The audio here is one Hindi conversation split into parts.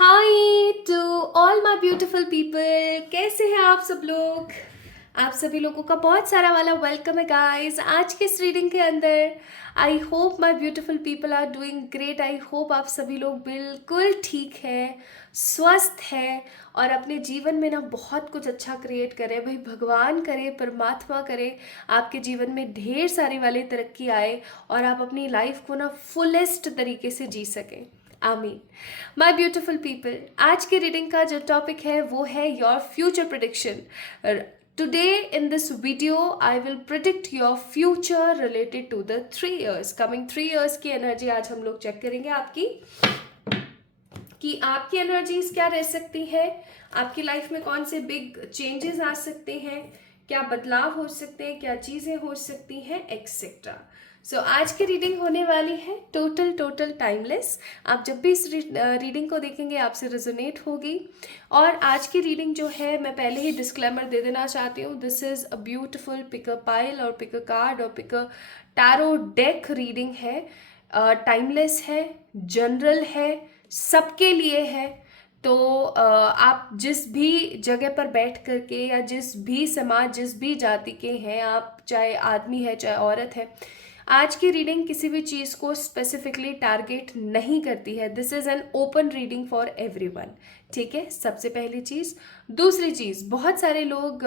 Hi to all my beautiful people. कैसे हैं आप सब लोग? आप सभी लोगों का बहुत सारा वाला वेलकम है गाइस आज के इस रीडिंग के अंदर। I hope my beautiful people are doing great. I hope आप सभी लोग बिल्कुल ठीक है, स्वस्थ है और अपने जीवन में ना बहुत कुछ अच्छा क्रिएट करें। भाई भगवान करे, परमात्मा करे, आपके जीवन में ढेर सारी वाली तरक्की आए और आप अपनी लाइफ को ना फुलेस्ट तरीके से जी सकें। आमीन। माय ब्यूटीफुल पीपल, आज के रीडिंग का जो टॉपिक है वो है your future prediction. Today in this video I will predict your future related to the 3 years, coming 3 years की एनर्जी आज हम लोग चेक करेंगे आपकी, कि आपकी एनर्जीज क्या रह सकती है, आपकी लाइफ में कौन से बिग चेंजेस आ सकते हैं, क्या बदलाव हो सकते हैं, क्या चीज़ें हो सकती हैं, एक्सेट्रा। सो आज की रीडिंग होने वाली है टोटल टाइमलेस। आप जब भी इस रीडिंग को देखेंगे आपसे रेजोनेट होगी। और आज की रीडिंग जो है, मैं पहले ही डिस्क्लेमर दे देना चाहती हूँ, this is a beautiful pick a pile और पिक अ कार्ड और pick a tarot deck reading है। टाइमलेस है, जनरल है, सबके लिए है। तो आप जिस भी जगह पर बैठ करके या जिस भी समाज, जिस भी जाति के हैं आप, चाहे आदमी है चाहे औरत है, आज की रीडिंग किसी भी चीज़ को स्पेसिफिकली टारगेट नहीं करती है। This is an open reading for everyone. ठीक है, सबसे पहली चीज़। दूसरी चीज़, बहुत सारे लोग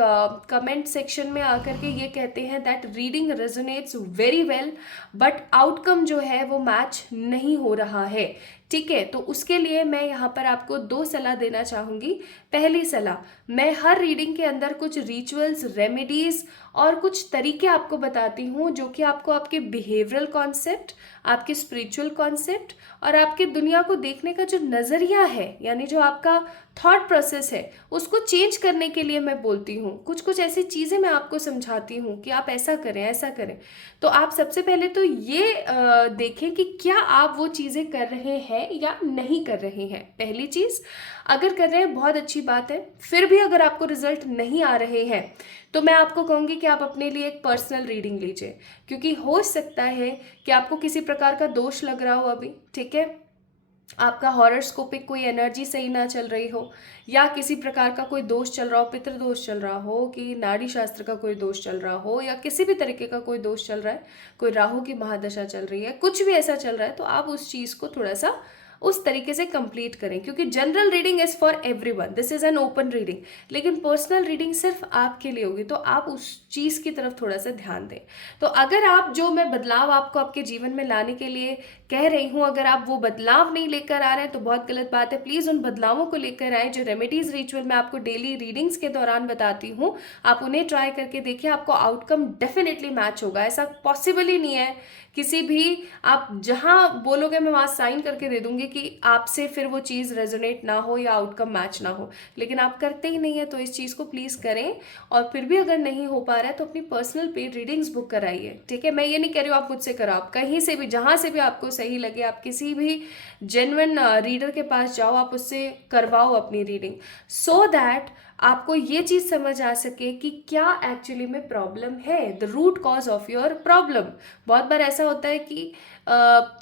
कमेंट सेक्शन में आकर के ये कहते हैं that reading resonates very well but outcome जो है वो मैच नहीं हो रहा है। ठीक है, तो उसके लिए मैं यहाँ पर आपको 2 सलाह देना चाहूँगी। पहली सलाह, मैं हर रीडिंग के अंदर कुछ रिचुअल्स, रेमेडीज़ और कुछ तरीके आपको बताती हूँ जो कि आपको आपके बिहेवियरल कॉन्सेप्ट, आपके स्पिरिचुअल कॉन्सेप्ट और आपके दुनिया को देखने का जो नज़रिया है, यानी जो आपका थॉट प्रोसेस है, उसको चेंज करने के लिए मैं बोलती हूँ। कुछ कुछ ऐसी चीज़ें मैं आपको समझाती हूँ कि आप ऐसा करें, ऐसा करें। तो आप सबसे पहले तो ये देखें कि क्या आप वो चीज़ें कर रहे हैं या नहीं कर रहे हैं। पहली चीज़, अगर कर रहे हैं बहुत अच्छी बात है। फिर भी अगर आपको रिजल्ट नहीं आ रहे हैं तो मैं आपको कहूँगी कि आप अपने लिए एक पर्सनल रीडिंग लीजिए, क्योंकि हो सकता है कि आपको किसी प्रकार का दोष लग रहा हो अभी। ठीक है, आपका हॉरोस्कोपिक कोई एनर्जी सही ना चल रही हो, या किसी प्रकार का कोई दोष चल रहा हो, पितृदोष चल रहा हो, कि नाड़ी शास्त्र का कोई दोष चल रहा हो, या किसी भी तरीके का कोई दोष चल रहा है, कोई राहु की महादशा चल रही है, कुछ भी ऐसा चल रहा है, तो आप उस चीज़ को थोड़ा सा उस तरीके से कंप्लीट करें। क्योंकि general reading is for everyone, this is an open reading, लेकिन पर्सनल रीडिंग सिर्फ आपके लिए होगी, तो आप उस चीज़ की तरफ थोड़ा सा ध्यान दें। तो अगर आप जो मैं बदलाव आपको आपके जीवन में लाने के लिए कह रही हूँ, अगर आप वो बदलाव नहीं लेकर आ रहे हैं तो बहुत गलत बात है। प्लीज़ उन बदलावों को लेकर आए। जो रेमेडीज रिचुअल मैं आपको डेली रीडिंग्स के दौरान बताती हूँ, आप उन्हें ट्राई करके देखिए, आपको आउटकम डेफिनेटली मैच होगा। ऐसा पॉसिबल ही नहीं है किसी भी, आप जहाँ बोलोगे मैं वहाँ साइन करके दे दूंगी कि आपसे फिर वो चीज़ रेजोनेट ना हो या आउटकम मैच ना हो, लेकिन आप करते ही नहीं है। तो इस चीज़ को प्लीज़ करें। और फिर भी अगर नहीं हो पा रहा है तो अपनी पर्सनल पेड रीडिंग्स बुक कराइए। ठीक है, मैं ये नहीं कह रही हूँ आप मुझसे करो, आप कहीं से भी, जहाँ से भी आपको सही लगे, आप किसी भी जेन्युइन रीडर के पास जाओ, आप उससे करवाओ अपनी रीडिंग, सो दैट आपको ये चीज़ समझ आ सके कि क्या एक्चुअली में प्रॉब्लम है, the root cause of your problem. बहुत बार ऐसा होता है कि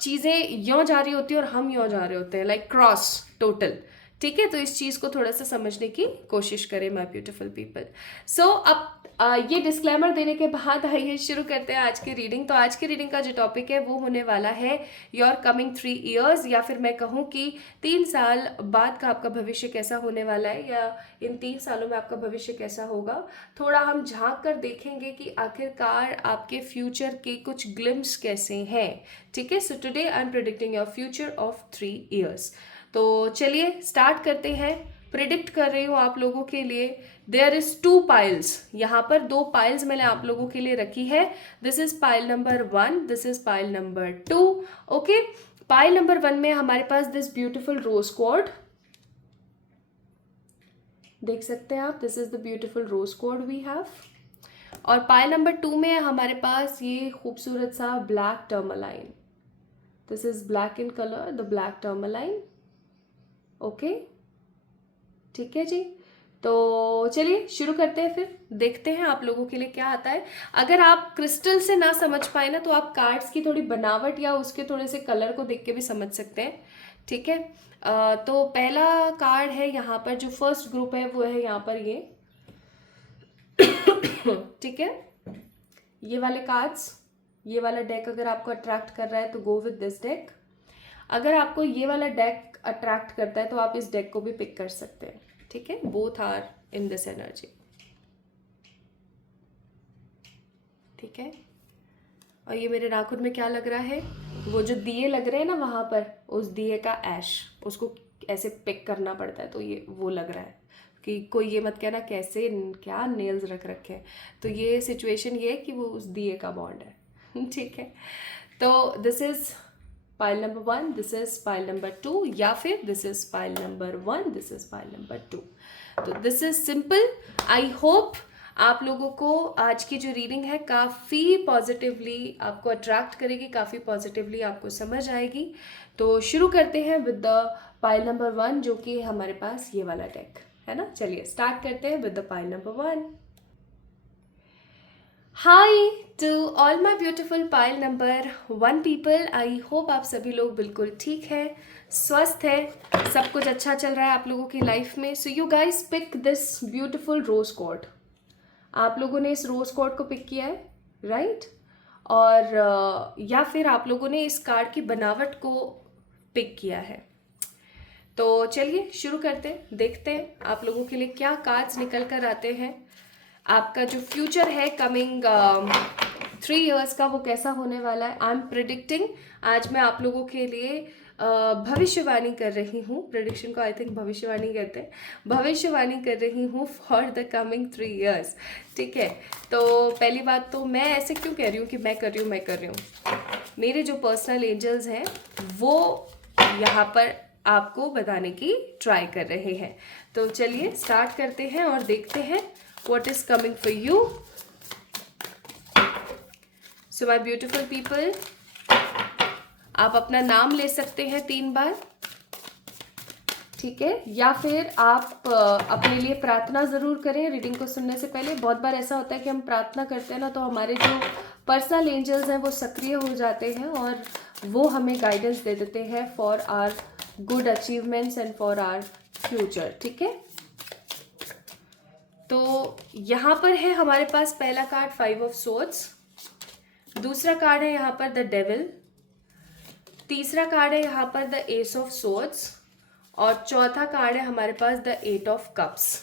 चीज़ें यों जा रही होती है और हम यों जा रहे होते हैं, लाइक क्रॉस टोटल। ठीक है, तो इस चीज़ को थोड़ा सा समझने की कोशिश करें माय ब्यूटीफुल पीपल। सो अब ये डिस्क्लेमर देने के बाद आइए शुरू करते हैं आज की रीडिंग। तो आज की रीडिंग का जो टॉपिक है वो होने वाला है योर कमिंग 3 years, या फिर मैं कहूँ कि 3 साल बाद का आपका भविष्य कैसा होने वाला है, या इन 3 सालों में आपका भविष्य कैसा होगा। थोड़ा हम झांक कर देखेंगे कि आखिरकार आपके फ्यूचर के कुछ ग्लिम्स कैसे हैं। ठीक है, so today I am predicting your future of 3 years। तो चलिए स्टार्ट करते हैं। प्रिडिक्ट कर रही हूँ आप लोगों के लिए। देयर इज 2 piles, यहाँ पर 2 piles मैंने आप लोगों के लिए रखी है। This is pile number 1, this is pile number 2। Okay, pile number 1 में हमारे पास दिस ब्यूटिफुल रोज क्वार्ड, देख सकते हैं आप, this is the beautiful rose quartz we have. और पाइल नंबर 2 में हमारे पास ये खूबसूरत सा black tourmaline, this is black in colour, the black tourmaline. Okay, ठीक है जी। तो चलिए शुरू करते हैं, फिर देखते हैं आप लोगों के लिए क्या आता है। अगर आप क्रिस्टल से ना समझ पाए ना, तो आप कार्ड्स की थोड़ी बनावट या उसके थोड़े से कलर को देख के भी समझ सकते हैं। ठीक है। तो पहला कार्ड है यहाँ पर, जो फर्स्ट ग्रुप है वो है यहाँ पर ये, ठीक है। ये वाले कार्ड्स, ये वाला डेक अगर आपको अट्रैक्ट कर रहा है तो गो विद दिस डेक। अगर आपको ये वाला डेक अट्रैक्ट करता है तो आप इस डेक को भी पिक कर सकते हैं, ठीक है। Both are in this energy, ठीक है। और ये मेरे नाखून में क्या लग रहा है, वो जो दिए लग रहे हैं ना वहाँ पर, उस दिए का ऐश, उसको ऐसे पिक करना पड़ता है, तो ये वो लग रहा है कि कोई ये मत कहना कैसे क्या नेल्स रख रखे हैं। तो ये सिचुएशन ये है कि वो उस दिए का बॉन्ड है, ठीक है। तो this is pile number 1, this is pile number 2, या फिर this is pile number 1, this is pile number 2। तो this is simple. I hope आप लोगों को आज की जो रीडिंग है काफ़ी पॉजिटिवली आपको अट्रैक्ट करेगी, काफ़ी पॉजिटिवली आपको समझ आएगी। तो शुरू करते हैं विद द पाइल नंबर 1, जो कि हमारे पास ये वाला डेक है ना। चलिए स्टार्ट करते हैं with the pile number 1। Hi to all my beautiful pile number 1 people. आई होप आप सभी लोग बिल्कुल ठीक है, स्वस्थ है, सब कुछ अच्छा चल रहा है आप लोगों की लाइफ में। So you guys pick this beautiful rose quartz. आप लोगों ने इस रोज कॉर्ड को पिक किया है, राइट? और या फिर आप लोगों ने इस कार्ड की बनावट को पिक किया है। तो चलिए शुरू करते हैं, देखते हैं आप लोगों के लिए क्या कार्ड्स निकल कर आते हैं। आपका जो फ्यूचर है कमिंग 3 इयर्स का, वो कैसा होने वाला है। आई एम प्रिडिक्टिंग, आज मैं आप लोगों के लिए भविष्यवाणी कर रही हूँ। प्रिडिक्शन को आई थिंक भविष्यवाणी कहते हैं। भविष्यवाणी कर रही हूँ फॉर द कमिंग 3 इयर्स, ठीक है। तो पहली बात तो मैं ऐसे क्यों कह रही हूँ कि मैं कर रही हूँ, मेरे जो पर्सनल एंजल्स हैं वो यहाँ पर आपको बताने की ट्राई कर रहे हैं। तो चलिए स्टार्ट करते हैं और देखते हैं what is coming for you. So my beautiful people, आप अपना नाम ले सकते हैं 3 बार, ठीक है। या फिर आप अपने लिए प्रार्थना ज़रूर करें रीडिंग को सुनने से पहले। बहुत बार ऐसा होता है कि हम प्रार्थना करते हैं ना, तो हमारे जो पर्सनल एंजल्स हैं वो सक्रिय हो जाते हैं और वो हमें गाइडेंस दे देते हैं for our good achievements and for our future, ठीक है। तो यहाँ पर है हमारे पास पहला कार्ड 5 ऑफ सोर्ड्स, दूसरा कार्ड है यहाँ पर द डेविल, तीसरा कार्ड है यहाँ पर द एस ऑफ सोर्ड्स, और चौथा कार्ड है हमारे पास the 8 of cups.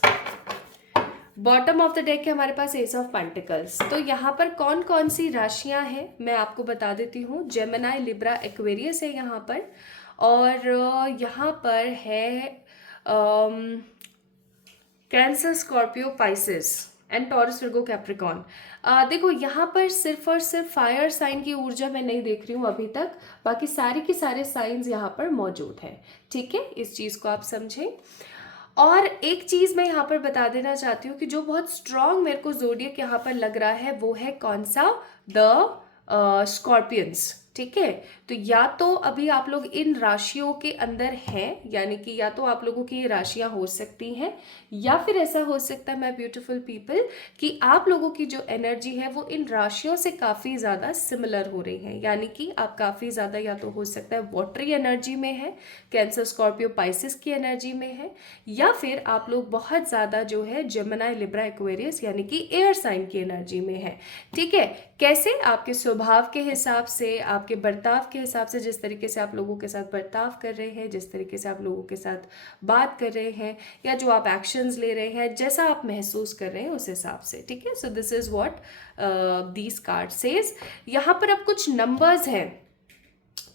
Bottom of the deck है हमारे पास एस ऑफ पेंटिकल्स। तो यहाँ पर कौन कौन सी राशियाँ हैं मैं आपको बता देती हूँ। जेमिनी, लिब्रा, एक्वेरियस है यहाँ पर, और यहाँ पर है cancer, Scorpio, Pisces and taurus, Virgo, Capricorn. देखो यहाँ पर सिर्फ और सिर्फ फायर साइन की ऊर्जा मैं नहीं देख रही हूँ अभी तक, बाकी सारे के सारे साइंस यहाँ पर मौजूद हैं, ठीक है। इस चीज़ को आप समझें। और एक चीज़ मैं यहाँ पर बता देना चाहती हूँ कि जो बहुत स्ट्रॉन्ग मेरे को जोडियक यहाँ पर लग रहा है वो है कौन सा, द स्कॉर्पियंस, ठीक है। तो या तो अभी आप लोग इन राशियों के अंदर हैं, यानी कि या तो आप लोगों की ये राशियां हो सकती हैं, या फिर ऐसा हो सकता है माय ब्यूटीफुल पीपल कि आप लोगों की जो एनर्जी है वो इन राशियों से काफ़ी ज़्यादा सिमिलर हो रही है। यानी कि आप काफ़ी ज़्यादा या तो हो सकता है वाटरी एनर्जी में है, कैंसर, स्कॉर्पियो, पाइसेस की एनर्जी में है, या फिर आप लोग बहुत ज़्यादा जो है जेमिनी, लिब्रा, एक्वेरियस यानी कि एयर साइन की एनर्जी में है, ठीक है। कैसे? आपके स्वभाव के हिसाब से, आपके बर्ताव के हिसाब से, जिस तरीके से आप लोगों के साथ बर्ताव कर रहे हैं, जिस तरीके से आप लोगों के साथ बात कर रहे हैं, या जो आप एक्शंस ले रहे हैं, जैसा आप महसूस कर रहे हैं उस हिसाब से, ठीक है। So this is what these card says. यहाँ पर अब कुछ नंबर्स हैं,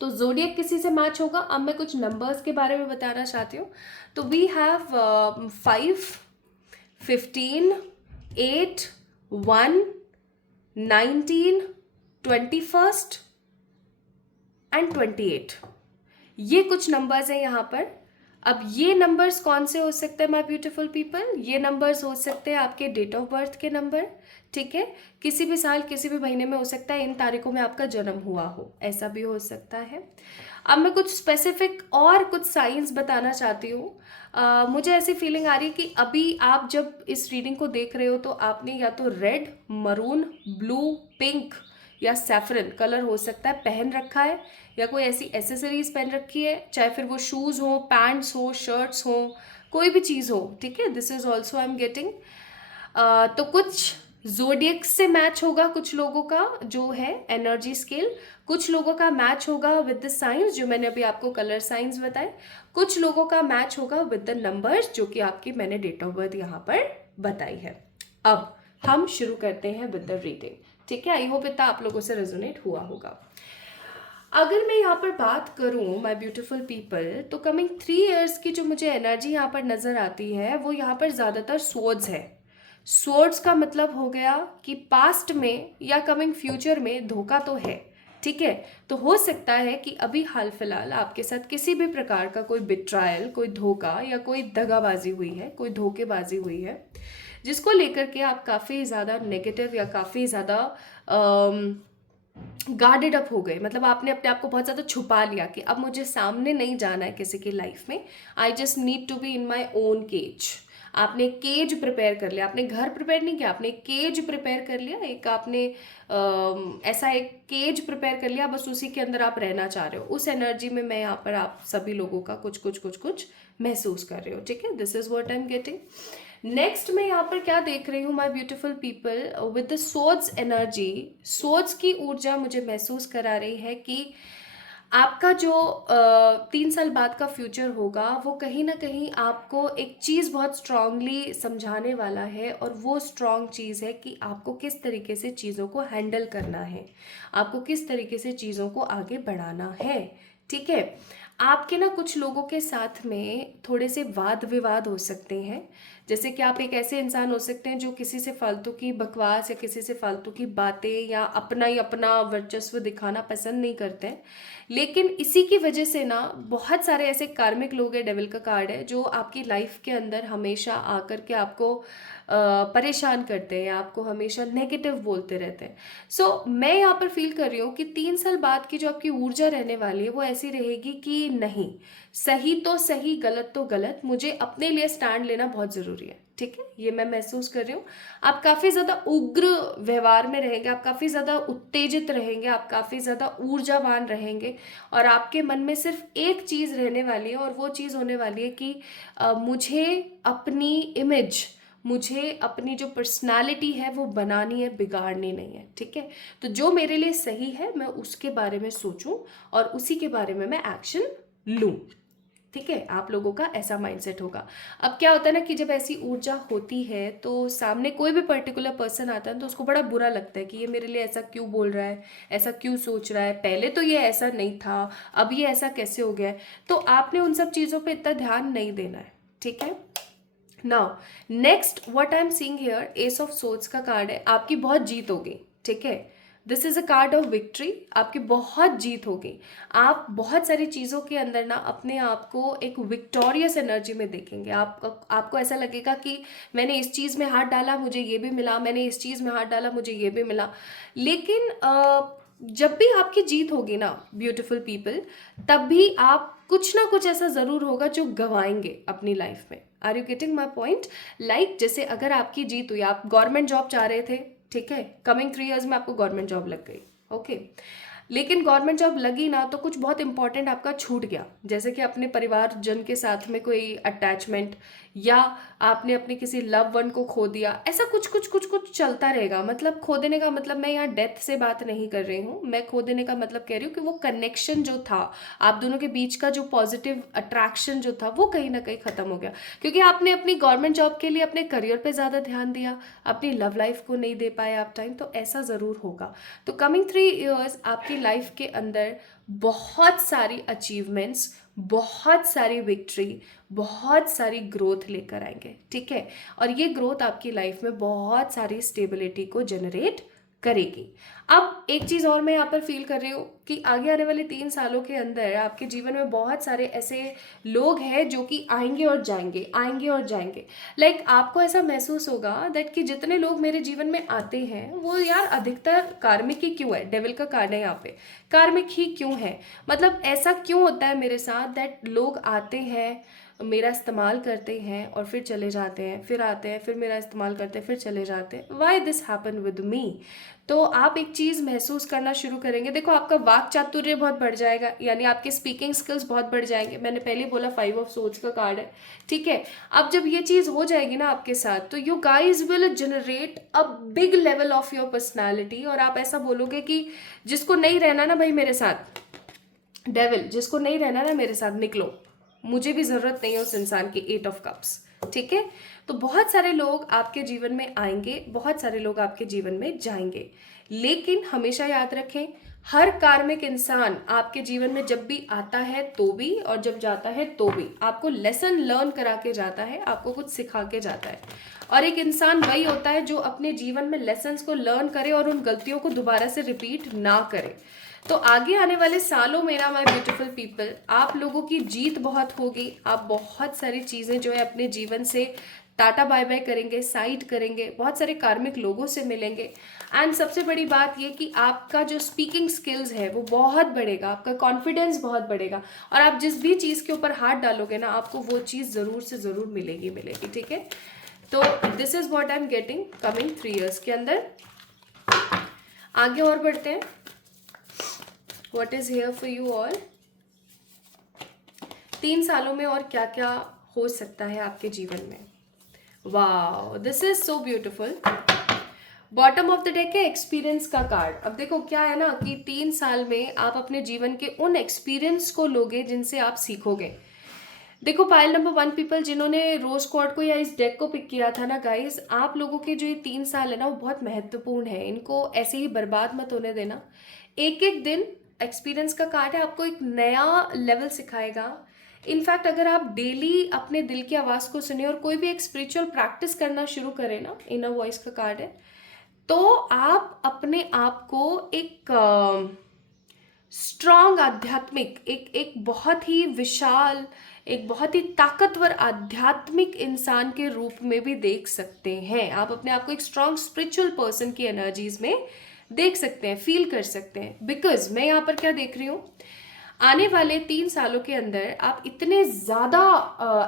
तो जोडियक किसी से मैच होगा। अब मैं कुछ नंबर्स के बारे में बताना चाहती हूँ। तो वी हैव 5, 15, 8, 1, 19, 21 एंड 28, ये कुछ नंबर्स हैं यहाँ पर। अब ये नंबर्स कौन से हो सकते हैं माय ब्यूटीफुल पीपल? ये नंबर्स हो सकते हैं आपके डेट ऑफ बर्थ के नंबर, ठीक है। किसी भी साल, किसी भी महीने में हो सकता है इन तारीखों में आपका जन्म हुआ हो, ऐसा भी हो सकता है। अब मैं कुछ स्पेसिफिक और कुछ साइंस बताना चाहती हूँ। मुझे ऐसी फीलिंग आ रही है कि अभी आप जब इस रीडिंग को देख रहे हो तो आपने या तो रेड, मरून, ब्लू, पिंक या सैफरन कलर हो सकता है पहन रखा है, या कोई ऐसी एसेसरीज पहन रखी है, चाहे फिर वो शूज़ हो, पैंट्स हो, शर्ट्स हो, कोई भी चीज़ हो, ठीक है। This is also I am getting. तो कुछ जोडियक से मैच होगा कुछ लोगों का जो है एनर्जी स्केल, कुछ लोगों का मैच होगा विद द साइंस जो मैंने अभी आपको कलर साइंस बताए, कुछ लोगों का मैच होगा विद द नंबर्स जो कि आपकी मैंने डेट ऑफ बर्थ यहाँ पर बताई है। अब हम शुरू करते हैं विद द रीडिंग, ठीक है। आई होप इतना आप लोगों से रेजोनेट हुआ होगा। अगर मैं यहाँ पर बात करूँ माय ब्यूटीफुल पीपल, तो कमिंग 3 इयर्स की जो मुझे एनर्जी यहाँ पर नज़र आती है वो यहाँ पर ज़्यादातर स्वर्ड्स है। स्वर्ड्स का मतलब हो गया कि पास्ट में या कमिंग फ्यूचर में धोखा तो है, ठीक है। तो हो सकता है कि अभी हाल फिलहाल आपके साथ किसी भी प्रकार का कोई बिट्रायल, कोई धोखा या कोई दगाबाजी हुई है, कोई धोखेबाजी हुई है, जिसको लेकर के आप काफ़ी ज़्यादा नेगेटिव या काफ़ी ज़्यादा गार्डेड अप हो गए। मतलब आपने अपने आप को बहुत ज़्यादा छुपा लिया कि अब मुझे सामने नहीं जाना है किसी की लाइफ में, I just need to be in my own cage. आपने केज प्रिपेयर कर लिया, आपने घर प्रिपेयर नहीं किया, आपने केज प्रिपेयर कर लिया, एक आपने ऐसा एक केज प्रिपेयर कर लिया, बस उसी के अंदर आप रहना चाह रहे हो। उस एनर्जी में मैं यहाँ पर आप सभी लोगों का कुछ कुछ कुछ कुछ महसूस कर रहे हो, ठीक है। This is what I am getting. Next मैं यहाँ पर क्या देख रही हूँ my beautiful people, with the swords energy, swords की ऊर्जा मुझे महसूस करा रही है कि आपका जो 3 साल बाद का फ्यूचर होगा वो कहीं ना कहीं आपको एक चीज़ बहुत स्ट्रांगली समझाने वाला है, और वो स्ट्रांग चीज़ है कि आपको किस तरीके से चीज़ों को हैंडल करना है, आपको किस तरीके से चीज़ों को आगे बढ़ाना है, ठीक है। आपके ना कुछ लोगों के साथ में थोड़े से वाद विवाद हो सकते हैं, जैसे कि आप एक ऐसे इंसान हो सकते हैं जो किसी से फालतू की बकवास या किसी से फालतू की बातें या अपना ही अपना वर्चस्व दिखाना पसंद नहीं करते हैं, लेकिन इसी की वजह से ना बहुत सारे ऐसे कार्मिक लोग हैं, डेविल का कार्ड है, जो आपकी लाइफ के अंदर हमेशा आकर के आपको परेशान करते हैं, आपको हमेशा नेगेटिव बोलते रहते हैं। सो मैं यहाँ पर फील कर रही हूँ कि 3 साल बाद की जो आपकी ऊर्जा रहने वाली है वो ऐसी रहेगी कि नहीं, सही तो सही, गलत तो गलत, मुझे अपने लिए स्टैंड लेना बहुत ज़रूरी है, ठीक है। ये मैं महसूस कर रही हूँ। आप काफ़ी ज़्यादा उग्र व्यवहार में रहेंगे, आप काफ़ी ज़्यादा उत्तेजित रहेंगे, आप काफ़ी ज़्यादा ऊर्जावान रहेंगे, और आपके मन में सिर्फ एक चीज़ रहने वाली है, और वो चीज़ होने वाली है कि मुझे अपनी इमेज, मुझे अपनी जो पर्सनालिटी है वो बनानी है, बिगाड़नी नहीं है, ठीक है। तो जो मेरे लिए सही है मैं उसके बारे में सोचूं और उसी के बारे में मैं एक्शन लूं, ठीक है। आप लोगों का ऐसा माइंडसेट होगा। अब क्या होता है ना कि जब ऐसी ऊर्जा होती है तो सामने कोई भी पर्टिकुलर पर्सन आता है तो उसको बड़ा बुरा लगता है कि ये मेरे लिए ऐसा क्यों बोल रहा है, ऐसा क्यों सोच रहा है, पहले तो ये ऐसा नहीं था, अब ये ऐसा कैसे हो गया है। तो आपने उन सब चीज़ों पे इतना ध्यान नहीं देना है, ठीक है। Now next what I am seeing here, S of swords का कार्ड है, आपकी बहुत जीत होगी, ठीक है। This is a card of victory, आपकी बहुत जीत होगी। आप बहुत सारी चीज़ों के अंदर ना अपने आप को एक विक्टोरियस एनर्जी में देखेंगे। आपको ऐसा लगेगा कि मैंने इस चीज़ में हाथ डाला मुझे ये भी मिला, मैंने इस चीज़ में हाथ डाला मुझे ये भी मिला। लेकिन जब भी आपकी जीत होगी ना ब्यूटीफुल पीपल, तब भी आप कुछ ना कुछ ऐसा ज़रूर होगा जो गवाएंगे अपनी लाइफ में। Are you getting my point? Like जैसे अगर आपकी जीत हुई, आप गवर्नमेंट जॉब चाह रहे थे, ठीक है, कमिंग 3 इयर्स में आपको गवर्नमेंट जॉब लग गई, ओके। लेकिन गवर्नमेंट जॉब लगी ना तो कुछ बहुत इंपॉर्टेंट आपका छूट गया, जैसे कि अपने परिवारजन के साथ में कोई अटैचमेंट, या आपने अपने किसी लव वन को खो दिया, ऐसा कुछ कुछ कुछ कुछ चलता रहेगा। मतलब खो देने का मतलब मैं यहाँ डेथ से बात नहीं कर रही हूँ, मैं खो देने का मतलब कह रही हूँ कि वो कनेक्शन जो था आप दोनों के बीच का, जो पॉजिटिव अट्रैक्शन जो था वो कहीं ना कहीं ख़त्म हो गया, क्योंकि आपने अपनी गवर्नमेंट जॉब के लिए अपने करियर पे ज़्यादा ध्यान दिया, अपनी लव लाइफ को नहीं दे पाए आप टाइम। तो ऐसा ज़रूर होगा। तो कमिंग 3 इयर्स आपकी लाइफ के अंदर बहुत सारी अचीवमेंट्स, बहुत सारी विक्ट्री, बहुत सारी ग्रोथ लेकर आएंगे, ठीक है। और ये ग्रोथ आपकी लाइफ में बहुत सारी स्टेबिलिटी को जनरेट करेगी। अब एक चीज़ और मैं यहाँ पर फील कर रही हूँ कि आगे आने वाले 3 सालों के अंदर आपके जीवन में बहुत सारे ऐसे लोग हैं जो कि आएंगे और जाएंगे, आएंगे और जाएंगे। लाइक आपको ऐसा महसूस होगा दैट कि जितने लोग मेरे जीवन में आते हैं वो यार अधिकतर कार्मिक ही क्यों है, डेविल का कार्ड है यहाँ पे, कार्मिक ही क्यों है। मतलब ऐसा क्यों होता है मेरे साथ दैट लोग आते हैं, मेरा इस्तेमाल करते हैं और फिर चले जाते हैं, फिर आते हैं, फिर मेरा इस्तेमाल करते हैं, फिर चले जाते हैं। Why this happen with me? तो आप एक चीज़ महसूस करना शुरू करेंगे। देखो, आपका वाक चातुर्य बहुत बढ़ जाएगा, यानी आपके स्पीकिंग स्किल्स बहुत बढ़ जाएंगे। मैंने पहले बोला 5 ऑफ सोर्ड्स का कार्ड है, ठीक है। अब जब ये चीज़ हो जाएगी ना आपके साथ, तो you guys will generate a big level of your personality. और आप ऐसा बोलोगे कि जिसको नहीं रहना ना भाई मेरे साथ, डेविल, जिसको नहीं रहना ना मेरे साथ, निकलो, मुझे भी ज़रूरत नहीं है उस इंसान की 8 ऑफ कप्स, ठीक है। तो बहुत सारे लोग आपके जीवन में आएंगे, बहुत सारे लोग आपके जीवन में जाएंगे, लेकिन हमेशा याद रखें, हर कार्मिक इंसान आपके जीवन में जब भी आता है तो भी, और जब जाता है तो भी, आपको लेसन लर्न करा के जाता है, आपको कुछ सिखा के जाता है। और एक इंसान वही होता है जो अपने जीवन में लेसन्स को लर्न करे और उन गलतियों को दोबारा से रिपीट ना करे। तो आगे आने वाले सालों में ना माय ब्यूटीफुल पीपल, आप लोगों की जीत बहुत होगी। आप बहुत सारी चीज़ें जो है अपने जीवन से टाटा बाय बाय करेंगे, साइड करेंगे, बहुत सारे कार्मिक लोगों से मिलेंगे। एंड सबसे बड़ी बात ये कि आपका जो स्पीकिंग स्किल्स है वो बहुत बढ़ेगा, आपका कॉन्फिडेंस बहुत बढ़ेगा, और आप जिस भी चीज़ के ऊपर हाथ डालोगे ना, आपको वो चीज़ ज़रूर से ज़रूर मिलेगी मिलेगी, ठीक है। तो this is what I am getting coming 3 years के अंदर। आगे और बढ़ते हैं। What is here for you all? 3 सालों में और क्या क्या हो सकता है आपके जीवन में? Wow, this is so beautiful. Bottom of the deck है एक्सपीरियंस का कार्ड। अब देखो क्या है ना कि 3 साल में आप अपने जीवन के उन एक्सपीरियंस को लोगे जिनसे आप सीखोगे। देखो, पाइल नंबर 1 पीपल जिन्होंने रोज क्वार्ड को या इस डेक को पिक किया था ना गाइस, आप लोगों के जो ये 3 साल है ना वो बहुत महत्वपूर्ण है। इनको ऐसे ही बर्बाद मत होने देना। एक एक दिन एक्सपीरियंस का कार्ड है, आपको एक नया लेवल सिखाएगा। इनफैक्ट अगर आप डेली अपने दिल की आवाज़ को सुने और कोई भी एक स्पिरिचुअल प्रैक्टिस करना शुरू करें ना, इनर वॉइस का कार्ड है, तो आप अपने आप को एक स्ट्रॉन्ग आध्यात्मिक, एक बहुत ही विशाल, एक बहुत ही ताकतवर आध्यात्मिक इंसान के रूप में भी देख सकते हैं। आप अपने आप को एक स्ट्रॉन्ग स्पिरिचुअल पर्सन की एनर्जीज में देख सकते हैं, फील कर सकते हैं। बिकॉज मैं यहाँ पर क्या देख रही हूँ, आने वाले 3 सालों के अंदर आप इतने ज़्यादा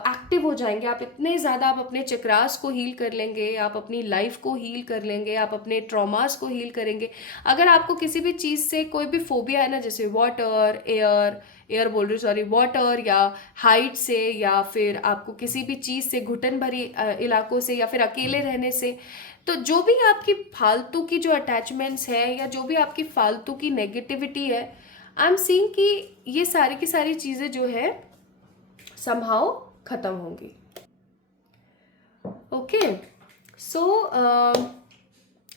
एक्टिव हो जाएंगे, आप इतने ज़्यादा, आप अपने चक्रास को हील कर लेंगे, आप अपनी लाइफ को हील कर लेंगे, आप अपने ट्रॉमास को हील करेंगे। अगर आपको किसी भी चीज़ से कोई भी फोबिया है ना, जैसे वाटर, एयर बोल रही, सॉरी, वाटर या हाइट से, या फिर आपको किसी भी चीज़ से, घुटन भरी इलाकों से, या फिर अकेले रहने से, तो जो भी आपकी फालतू की जो अटैचमेंट्स है या जो भी आपकी फालतू की नेगेटिविटी है, आई एम सीइंग कि ये सारी की सारी चीज़ें जो है समहाउ खत्म होंगी। Okay, so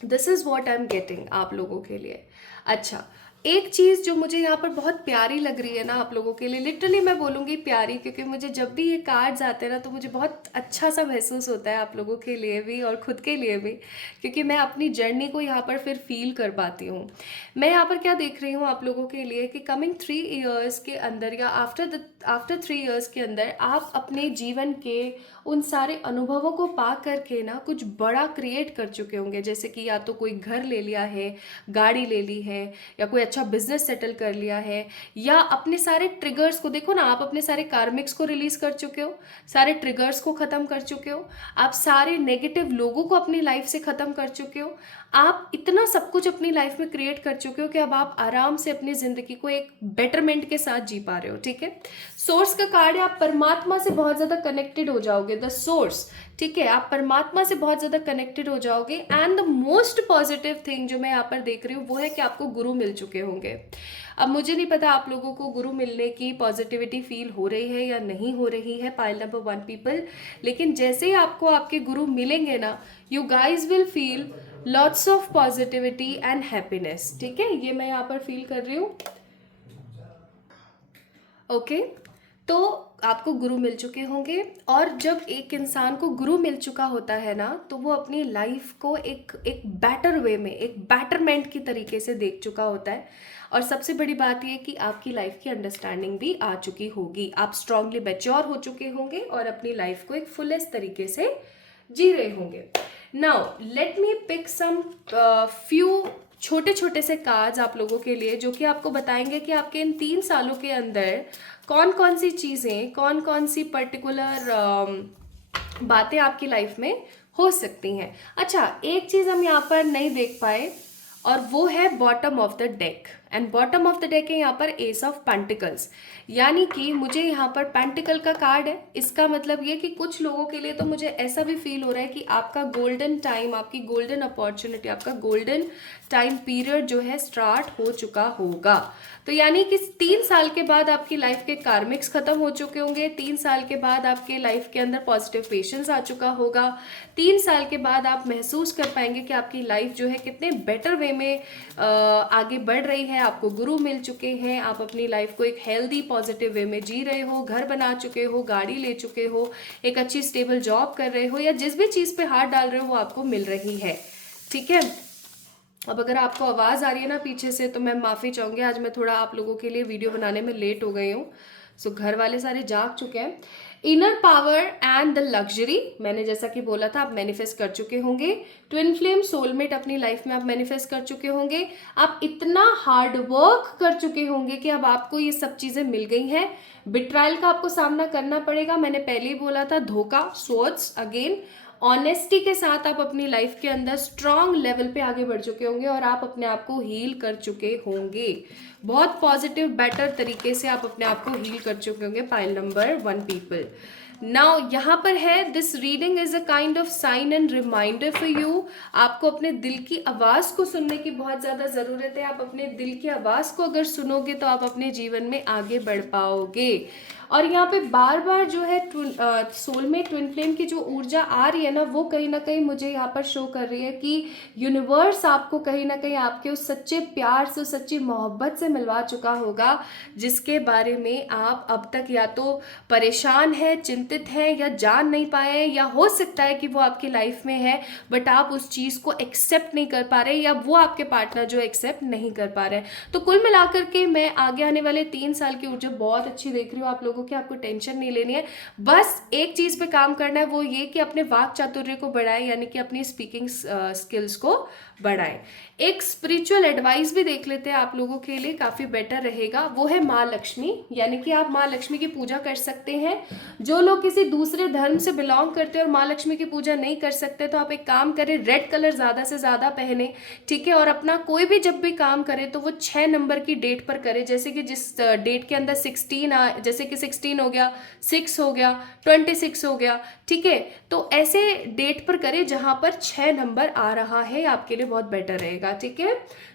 this is what I am getting आप लोगों के लिए। अच्छा, एक चीज़ जो मुझे यहाँ पर बहुत प्यारी लग रही है ना आप लोगों के लिए, लिटरली मैं बोलूँगी प्यारी, क्योंकि मुझे जब भी ये कार्ड्स आते हैं ना तो मुझे बहुत अच्छा सा महसूस होता है आप लोगों के लिए भी और ख़ुद के लिए भी, क्योंकि मैं अपनी जर्नी को यहाँ पर फिर फील कर पाती हूँ। मैं यहाँ पर क्या देख रही हूँ आप लोगों के लिए कि कमिंग 3 years के अंदर, या आफ्टर 3 years के अंदर, आप अपने जीवन के उन सारे अनुभवों को पा करके ना कुछ बड़ा क्रिएट कर चुके होंगे। जैसे कि या तो कोई घर ले लिया है, गाड़ी ले ली है, या कोई अच्छा बिजनेस सेटल कर लिया है, या अपने सारे ट्रिगर्स को, देखो ना, आप अपने सारे कार्मिक्स को रिलीज कर चुके हो, सारे ट्रिगर्स को ख़त्म कर चुके हो, आप सारे नेगेटिव लोगों को अपनी लाइफ से ख़त्म कर चुके हो, आप इतना सब कुछ अपनी लाइफ में क्रिएट कर चुके हो कि अब आप आराम से अपनी ज़िंदगी को एक बेटरमेंट के साथ जी पा रहे हो, ठीक है। सोर्स का कार्ड है, आप परमात्मा से बहुत ज़्यादा कनेक्टेड हो जाओगे, द सोर्स, ठीक है, आप परमात्मा से बहुत ज़्यादा कनेक्टेड हो जाओगे। And the most positive thing जो मैं यहाँ पर देख रही हूँ वो है कि आपको गुरु मिल चुके होंगे। अब मुझे नहीं पता आप लोगों को गुरु मिलने की पॉजिटिविटी फील हो रही है या नहीं हो रही है, पाइल नंबर 1 पीपल, लेकिन जैसे ही आपको आपके गुरु मिलेंगे ना, you guys will feel lots of positivity and happiness, ठीक है, ये मैं यहाँ पर फील कर रही हूँ। ओके, तो आपको गुरु मिल चुके होंगे, और जब एक इंसान को गुरु मिल चुका होता है ना, तो वो अपनी लाइफ को एक बेटर वे में, एक बेटरमेंट की तरीके से देख चुका होता है। और सबसे बड़ी बात ये कि आपकी लाइफ की अंडरस्टैंडिंग भी आ चुकी होगी, आप स्ट्रांगली मैच्योर हो चुके होंगे और अपनी लाइफ को एक फुलेस्ट तरीके से जी रहे होंगे। Now let me pick some few छोटे छोटे से कार्ड्स आप लोगों के लिए, जो कि आपको बताएंगे कि आपके इन 3 सालों के अंदर कौन कौन सी चीज़ें, कौन कौन सी पर्टिकुलर बातें आपकी लाइफ में हो सकती हैं। अच्छा, एक चीज़ हम यहाँ पर नहीं देख पाए, और वो है bottom of the deck. And bottom of the deck है यहाँ पर एस ऑफ पेंटिकल्स, यानी कि मुझे यहाँ पर पेंटिकल का कार्ड है। इसका मतलब ये कि कुछ लोगों के लिए तो मुझे ऐसा भी फील हो रहा है कि आपका गोल्डन टाइम, आपकी गोल्डन अपॉर्चुनिटी, आपका गोल्डन टाइम पीरियड जो है स्टार्ट हो चुका होगा। तो यानी कि 3 साल के बाद आपकी लाइफ के कार्मिक्स खत्म हो चुके होंगे। 3 साल के बाद आपके लाइफ के अंदर पॉजिटिव पेशेंस आ चुका होगा। 3 साल के बाद आप महसूस कर पाएंगे कि आपकी लाइफ जो है कितने बेटर वे में आगे बढ़ रही है। आपको गुरु मिल चुके हैं, आप अपनी लाइफ को एक हेल्दी पॉजिटिव वे में जी रहे हो, घर बना चुके हो, गाड़ी ले चुके हो, एक अच्छी स्टेबल जॉब कर रहे हो, या जिस भी चीज़ पे हाथ डाल रहे हो वो आपको मिल रही है। ठीक है, अब अगर आपको आवाज़ आ रही है ना पीछे से, तो मैं माफ़ी चाहूँगी, आज मैं थोड़ा आप लोगों के लिए वीडियो बनाने में लेट हो गई हूँ। सो घर वाले सारे जाग चुके हैं। Inner power and the luxury, मैंने जैसा कि बोला था, आप मैनिफेस्ट कर चुके होंगे। ट्विन फ्लेम सोलमेट अपनी लाइफ में आप मैनिफेस्ट कर चुके होंगे। आप इतना हार्ड वर्क कर चुके होंगे कि अब आपको ये सब चीज़ें मिल गई हैं। बिट्रायल का आपको सामना करना पड़ेगा, मैंने पहले ही बोला था, धोखा, स्वॉर्ड्स अगेन। ऑनेस्टी के साथ आप अपनी लाइफ के अंदर स्ट्रांग लेवल पे आगे बढ़ चुके होंगे, और आप अपने आप को हील कर चुके होंगे। बहुत पॉजिटिव बेटर तरीके से आप अपने आप को हील कर चुके होंगे। Pile number 1 people. नाउ यहाँ पर है, this reading is a kind of sign and reminder for you. आपको अपने दिल की आवाज़ को सुनने की बहुत ज़्यादा ज़रूरत है। आप अपने दिल की आवाज़ को अगर सुनोगे तो आप अपने जीवन में आगे बढ़ पाओगे। और यहाँ पे बार बार जो है सोलमेट ट्विन फ्लेम की जो ऊर्जा आ रही है ना, वो कहीं ना कहीं मुझे यहाँ पर शो कर रही है कि यूनिवर्स आपको कहीं ना कहीं आपके उस सच्चे प्यार से, उस सच्ची मोहब्बत से मिलवा चुका होगा, जिसके बारे में आप अब तक या तो परेशान है, चिंतित है, या जान नहीं पाए, या हो सकता है कि वो आपकी लाइफ में है बट आप उस चीज़ को एक्सेप्ट नहीं कर पा रहे, या वो आपके पार्टनर जो एक्सेप्ट नहीं कर पा रहे। तो कुल मिलाकर के मैं आगे आने वाले 3 साल की ऊर्जा बहुत अच्छी देख रही हूँ आप लोगों की। आपको टेंशन नहीं लेनी है, बस एक चीज पे काम करना है, वो ये कि अपने वाक चातुर्य को बढ़ाएं, यानी कि अपनी स्पीकिंग स्किल्स को बढ़ाएं। एक स्पिरिचुअल एडवाइस भी देख लेते हैं आप लोगों के लिए, काफी बेटर रहेगा। वो है माँ लक्ष्मी, यानी कि आप माँ लक्ष्मी की पूजा कर सकते हैं। जो लोग किसी दूसरे धर्म से बिलोंग करते हैं और माँ लक्ष्मी की पूजा नहीं कर सकते, तो आप एक काम करें, रेड कलर ज्यादा से ज्यादा पहने, ठीक है। और अपना कोई भी जब भी काम करे तो वो 6 नंबर की डेट पर करे, जैसे कि जिस डेट के अंदर 16 जैसे कि 16 हो गया, 6 हो गया, 26 हो गया, ठीक है। तो ऐसे डेट पर करे जहां पर 6 नंबर आ रहा है, आपके लिए बहुत बेटर रहेगा, ठीक है।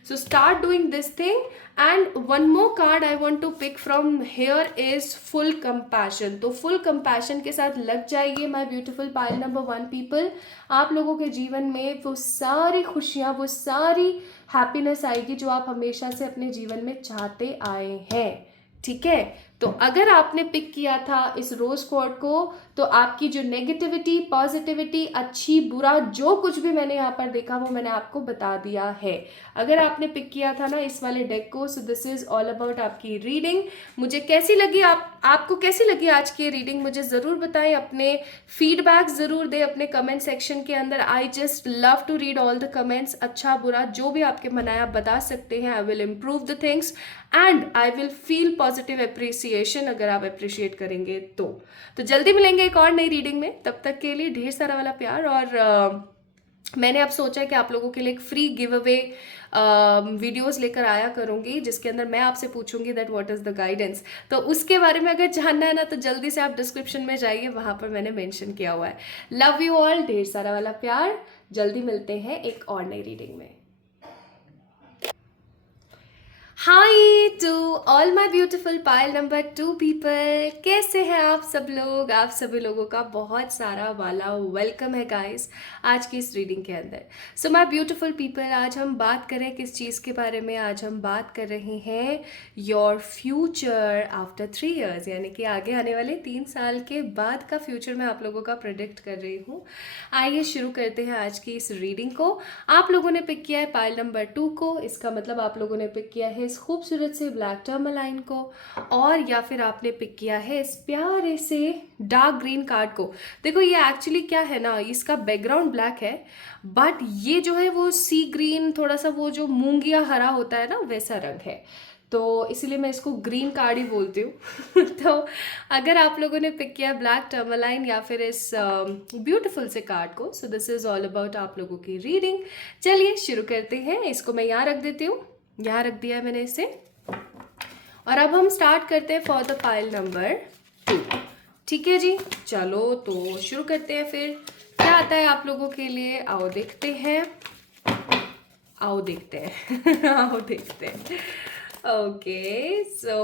So start doing this thing. And one more card I want to pick from here is full compassion. तो फुल कंपैशन के साथ लग जाइए my beautiful pile number 1 people. आप लोगों के जीवन में वो सारी खुशियां, वो सारी हैप्पीनेस आएगी जो आप हमेशा से अपने जीवन में चाहते आए हैं, ठीक है। तो अगर आपने पिक किया था इस रोज क्वार्ट को, तो आपकी जो नेगेटिविटी, पॉजिटिविटी, अच्छी बुरा, जो कुछ भी मैंने यहाँ पर देखा वो मैंने आपको बता दिया है। अगर आपने पिक किया था ना इस वाले डेक को, so this is all about आपकी रीडिंग। मुझे कैसी लगी, आपको कैसी लगी आज की रीडिंग, मुझे ज़रूर बताएं, अपने फीडबैक ज़रूर दें अपने कमेंट सेक्शन के अंदर। I just love to read all the comments. अच्छा बुरा जो भी आपके मन आए आप बता सकते हैं। I will improve the things and I will feel positive appreciation अगर आप अप्रिशिएट करेंगे तो जल्दी मिलेंगे एक और नई रीडिंग में। तब तक के लिए ढेर सारा वाला प्यार। और मैंने अब सोचा है कि आप लोगों के लिए एक फ्री गिव अवे वीडियोस लेकर आया करूंगी, जिसके अंदर मैं आपसे पूछूंगी that what is the guidance. तो उसके बारे में अगर जानना है ना, तो जल्दी से आप डिस्क्रिप्शन में जाइए, वहां पर मैंने मेंशन किया हुआ है। लव यू ऑल, ढेर सारा वाला प्यार। जल्दी मिलते हैं एक और नई रीडिंग में। Hi to all my beautiful pile number 2 people. कैसे हैं आप सब लोग? आप सभी लोगों का बहुत सारा वाला वेलकम है गाइस आज की इस रीडिंग के अंदर। सो माई ब्यूटिफुल पीपल, आज हम बात करें किस चीज़ के बारे में? आज हम बात कर रहे हैं योर फ्यूचर आफ्टर 3 years, यानी कि आगे आने वाले 3 साल के बाद का फ्यूचर मैं आप लोगों का प्रेडिक्ट कर रही हूँ। आइए शुरू करते हैं आज की इस रीडिंग को। आप लोगों ने पिक किया है पाइल नंबर 2 को, इसका मतलब आप लोगों ने पिक किया है है इस खूबसूरत से ब्लैक टर्मलाइन को, और या फिर आपने पिक किया है इस प्यारे से डार्क ग्रीन कार्ड को। देखो ये एक्चुअली क्या है ना, इसका बैकग्राउंड ब्लैक है, बट ये जो है वो सी ग्रीन, थोड़ा सा वो जो मूंगिया हरा होता है ना वैसा रंग है, तो इसीलिए मैं इसको ग्रीन कार्ड ही बोलती हूँ। तो अगर आप लोगों ने पिक किया ब्लैक टर्मलाइन या फिर इस ब्यूटीफुल से कार्ड को, so this is all about आप लोगों की रीडिंग। चलिए शुरू करते हैं। इसको मैं यहाँ रख देती हूँ, यहाँ रख दिया है मैंने इसे, और अब हम स्टार्ट करते हैं फॉर द पाइल नंबर 2। ठीक है जी, चलो तो शुरू करते हैं। फिर क्या आता है आप लोगों के लिए, आओ देखते हैं, आओ देखते हैं। आओ देखते हैं। Okay, so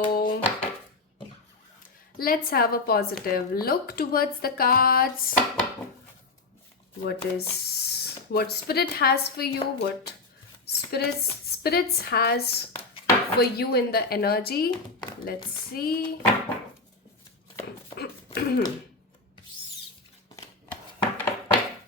let's have a positive look towards the cards. What spirit has for you? What spirits has for you in the energy? Let's see.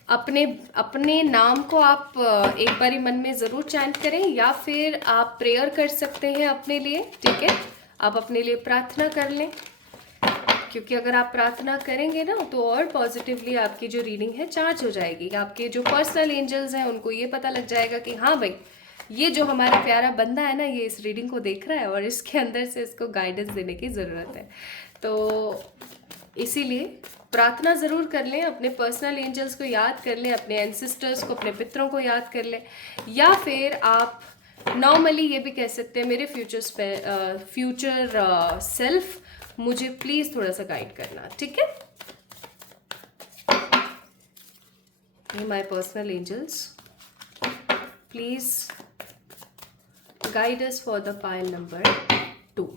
अपने नाम को आप एक बारी मन में ज़रूर चैंट करें, या फिर आप प्रेयर कर सकते हैं अपने लिए। ठीक है, आप अपने लिए प्रार्थना कर लें, क्योंकि अगर आप प्रार्थना करेंगे ना तो और पॉजिटिवली आपकी जो रीडिंग है चार्ज हो जाएगी। आपके जो पर्सनल एंजल्स हैं उनको ये पता लग जाएगा कि हाँ भाई, ये जो हमारा प्यारा बंदा है ना, ये इस रीडिंग को देख रहा है और इसके अंदर से इसको गाइडेंस देने की ज़रूरत है। तो इसीलिए प्रार्थना ज़रूर कर लें, अपने पर्सनल एंजल्स को याद कर लें, अपने एंसेस्टर्स को, अपने पितरों को याद कर लें, या फिर आप नॉर्मली ये भी कह सकते हैं, मेरे फ्यूचर सेल्फ मुझे प्लीज़ थोड़ा सा गाइड करना। ठीक है, ये my personal angels, please guide us for the pile number 2।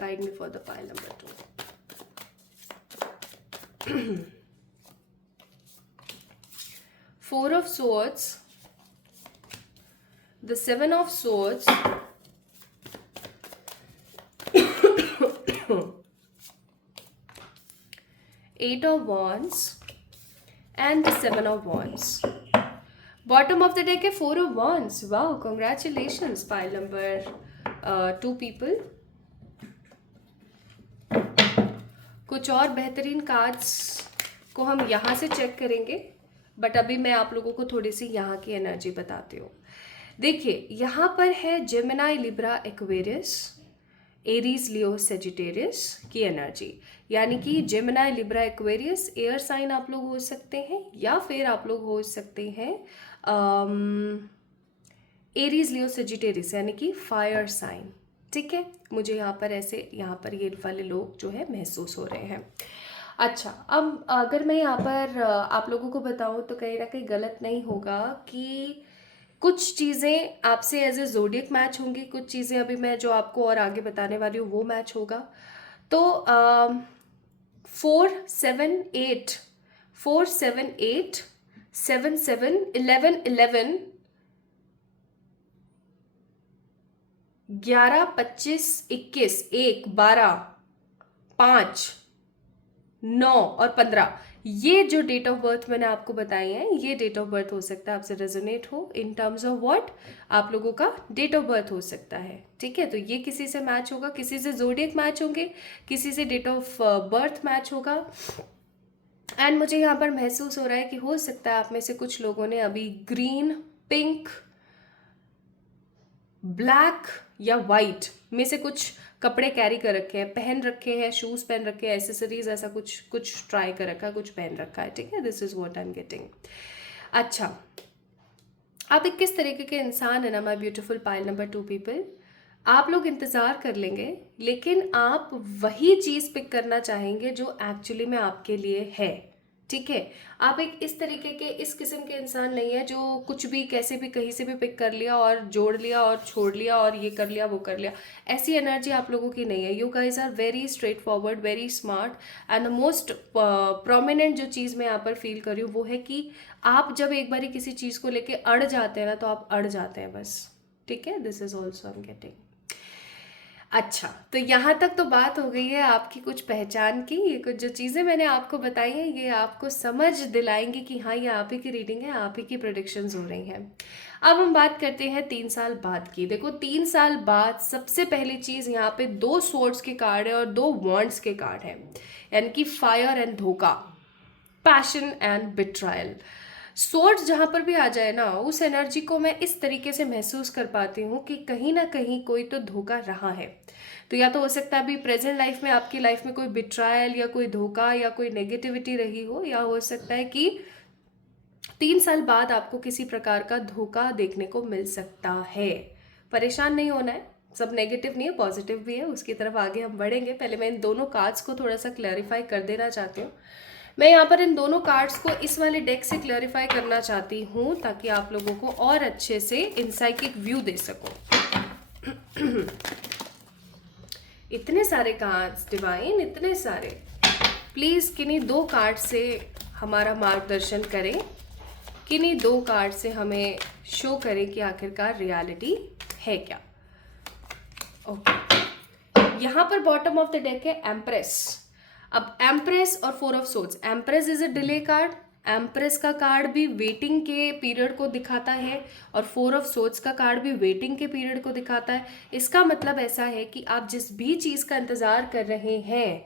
Guide me for the pile number 2। Four of Swords, the Seven of Swords, Eight of Wands, and the Seven of Wands. Bottom of the deck है Four of Wands. Wow, congratulations, pile number 2 people. कुछ और बेहतरीन कार्ड्स को हम यहाँ से चेक करेंगे, बट अभी मैं आप लोगों को थोड़ी सी यहाँ की एनर्जी बताती हूँ। देखिए यहाँ पर है Gemini, Libra, Aquarius, Aries, Leo, Sagittarius की एनर्जी, यानी कि Gemini, Libra, Aquarius air sign आप लोग हो सकते हैं, या फिर आप लोग हो सकते हैं एरीज, लियो, सेजिटेरियस यानी कि फायर साइन। ठीक है, मुझे यहाँ पर ऐसे, यहाँ पर ये वाले लोग जो है महसूस हो रहे हैं। अच्छा, अब अगर मैं यहाँ पर आप लोगों को बताऊँ तो कहीं ना कहीं गलत नहीं होगा कि कुछ चीज़ें आपसे एज ए ज़ोडियक मैच होंगी, कुछ चीज़ें अभी मैं जो आपको और आगे बताने वाली हूँ वो मैच होगा। तो 4 7 8 4 7 8 7 7 11 11 11 25 21 1 12 5 9 और 15, ये जो डेट ऑफ बर्थ मैंने आपको बताई है, ये डेट ऑफ बर्थ हो सकता है आपसे रेजोनेट हो इन टर्म्स ऑफ व्हाट आप लोगों का डेट ऑफ बर्थ हो सकता है। ठीक है, तो ये किसी से मैच होगा, किसी से जोडियक मैच होंगे, किसी से डेट ऑफ बर्थ मैच होगा। एंड मुझे यहाँ पर महसूस हो रहा है कि हो सकता है आप में से कुछ लोगों ने अभी ग्रीन, पिंक, ब्लैक या वाइट में से कुछ कपड़े कैरी कर रखे हैं, पहन रखे हैं, शूज़ पहन रखे हैं, एसेसरीज ऐसा कुछ ट्राई कर रखा है, कुछ पहन रखा है। ठीक है, this is what I am getting. अच्छा, आप एक किस तरीके के इंसान है ना my beautiful pile number 2 people, आप लोग इंतज़ार कर लेंगे, लेकिन आप वही चीज़ पिक करना चाहेंगे जो एक्चुअली में आपके लिए है। ठीक है, आप एक इस तरीके के, इस किस्म के इंसान नहीं है जो कुछ भी कैसे भी कहीं से भी पिक कर लिया और जोड़ लिया और छोड़ लिया और ये कर लिया वो कर लिया, ऐसी एनर्जी आप लोगों की नहीं है। You guys are very straightforward, very smart, and the most prominent जो चीज़ मैं यहाँ पर फील कर रही हूँ वो है कि आप जब एक बारी किसी चीज़ को लेके अड़ जाते हैं ना, तो आप अड़ जाते हैं बस। ठीक है, this is also I am getting. अच्छा, तो यहाँ तक तो बात हो गई है आपकी कुछ पहचान की। ये कुछ जो चीज़ें मैंने आपको बताई हैं ये आपको समझ दिलाएंगी कि हाँ, ये आप ही की रीडिंग है, आप ही की प्रेडिक्शंस हो रही हैं। अब हम बात करते हैं 3 साल बाद की। देखो 3 साल बाद सबसे पहली चीज़ यहाँ पे 2 स्वॉर्ड्स के कार्ड है और 2 वॉन्ड्स के कार्ड हैं, यानी कि फायर एंड धोखा, पैशन एंड बिट्रायल। सोर्स जहाँ पर भी आ जाए ना, उस एनर्जी को मैं इस तरीके से महसूस कर पाती हूँ कि कहीं ना कहीं कोई तो धोखा रहा है। तो या तो हो सकता है अभी प्रेजेंट लाइफ में, आपकी लाइफ में कोई बिट्रायल या कोई धोखा या कोई नेगेटिविटी रही हो, या हो सकता है कि 3 साल बाद आपको किसी प्रकार का धोखा देखने को मिल सकता है। परेशान नहीं होना है, सब नेगेटिव नहीं है, पॉजिटिव भी है, उसकी तरफ आगे हम बढ़ेंगे। पहले मैं इन दोनों कार्ड्स को थोड़ा सा क्लैरिफाई कर देना चाहती हूँ। मैं यहाँ पर इन दोनों कार्ड्स को इस वाले डेक से क्लैरिफाई करना चाहती हूँ ताकि आप लोगों को और अच्छे से इनसाइकिक व्यू दे सको। इतने सारे कार्ड्स डिवाइन, इतने सारे, प्लीज़ किन्हीं 2 कार्ड से हमारा मार्गदर्शन करें, किन्हीं 2 कार्ड से हमें शो करें कि आखिरकार रियलिटी है क्या। ओके, यहाँ पर बॉटम ऑफ द डेक है एम्प्रेस। अब एम्प्रेस और 4 of swords, empress is a delay card, empress का कार्ड भी वेटिंग के पीरियड को दिखाता है और 4 ऑफ सोर्ड्स का कार्ड भी वेटिंग के पीरियड को दिखाता है। इसका मतलब ऐसा है कि आप जिस भी चीज़ का इंतज़ार कर रहे हैं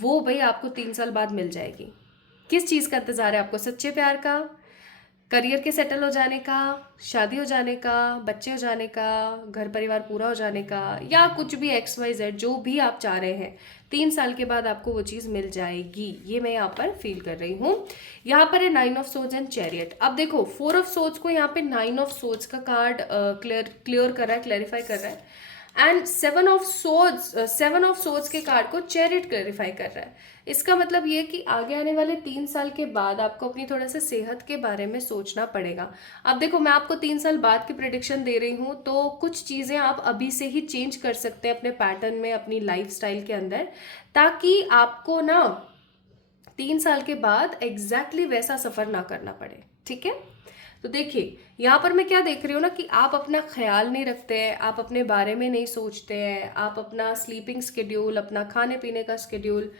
वो भाई आपको 3 साल बाद मिल जाएगी। किस चीज़ का इंतज़ार है आपको? सच्चे प्यार का, करियर के सेटल हो जाने का, शादी हो जाने का, बच्चे हो जाने का, घर परिवार पूरा हो जाने का, या कुछ भी XYZ जो भी आप चाह रहे हैं, 3 साल के बाद आपको वो चीज़ मिल जाएगी। ये मैं यहाँ पर फील कर रही हूँ। यहाँ पर है 9 ऑफ सोर्ड्स एंड चैरियट। अब देखो 4 ऑफ सोर्ड्स को यहाँ पे 9 ऑफ सोर्ड्स का कार्ड क्लियर कर रहा है, क्लैरिफाई कर रहा है, एंड 7 ऑफ सोर्ड्स के कार्ड को चैरियट क्लैरिफाई कर रहा है। इसका मतलब ये कि आगे आने वाले 3 साल के बाद आपको अपनी थोड़ा सा सेहत के बारे में सोचना पड़ेगा। अब देखो मैं आपको 3 साल बाद की प्रेडिक्शन दे रही हूँ, तो कुछ चीज़ें आप अभी से ही चेंज कर सकते हैं अपने पैटर्न में, अपनी लाइफस्टाइल के अंदर, ताकि आपको ना 3 साल के बाद एग्जैक्टली वैसा सफ़र ना करना पड़े। ठीक है, तो देखिए यहाँ पर मैं क्या देख रही हूँ ना, कि आप अपना ख्याल नहीं रखते हैं, आप अपने बारे में नहीं सोचते हैं, आप अपना स्लीपिंग स्केड्यूल, अपना खाने पीने का schedule,